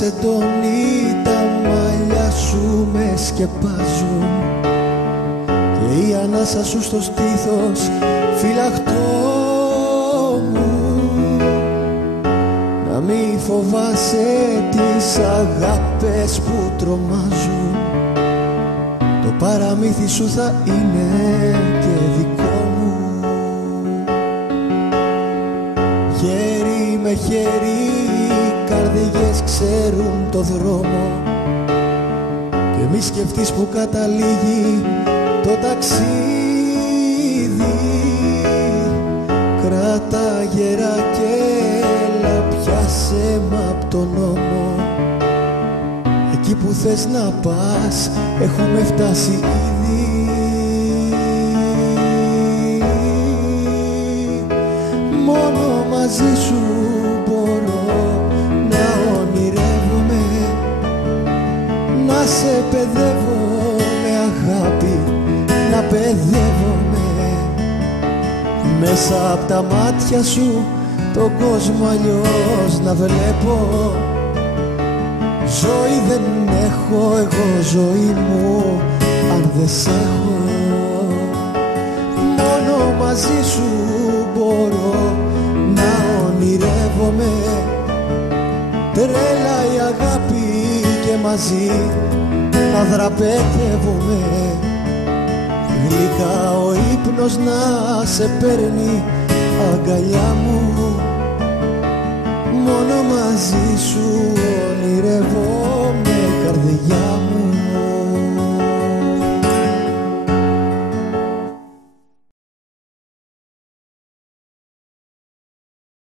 εντώνει, τα μαλλιά σου με σκεπάζουν και η ανάσα σου στο στήθος φυλαχτό μου. Να μη φοβάσαι τις αγάπες που τρομάζουν, το παραμύθι σου θα είναι και δικό μου. Χέρι με χέρι οι καρδιές ξέρουν το δρόμο και μη σκεφτείς που καταλήγει το ταξίδι. Κράτα γερά και έλα πιάσε μ' απ' τον νόμο. Εκεί που θες να πας έχουμε φτάσει ήδη. Μόνο μαζί σου μπορώ να ονειρεύομαι, να σε παιδεύω με αγάπη, να παιδεύομαι. Μέσα απ' τα μάτια σου τον κόσμο αλλιώς να βλέπω. Ζωή δεν έχω εγώ, ζωή μου, αν δεν σ' έχω. Μόνο μαζί σου μπορώ να ονειρεύομαι, τρέλα η αγάπη και μαζί να δραπετεύομαι. Γλυκά ο ύπνος να σε παίρνει αγκαλιά μου, μόνο μαζί σου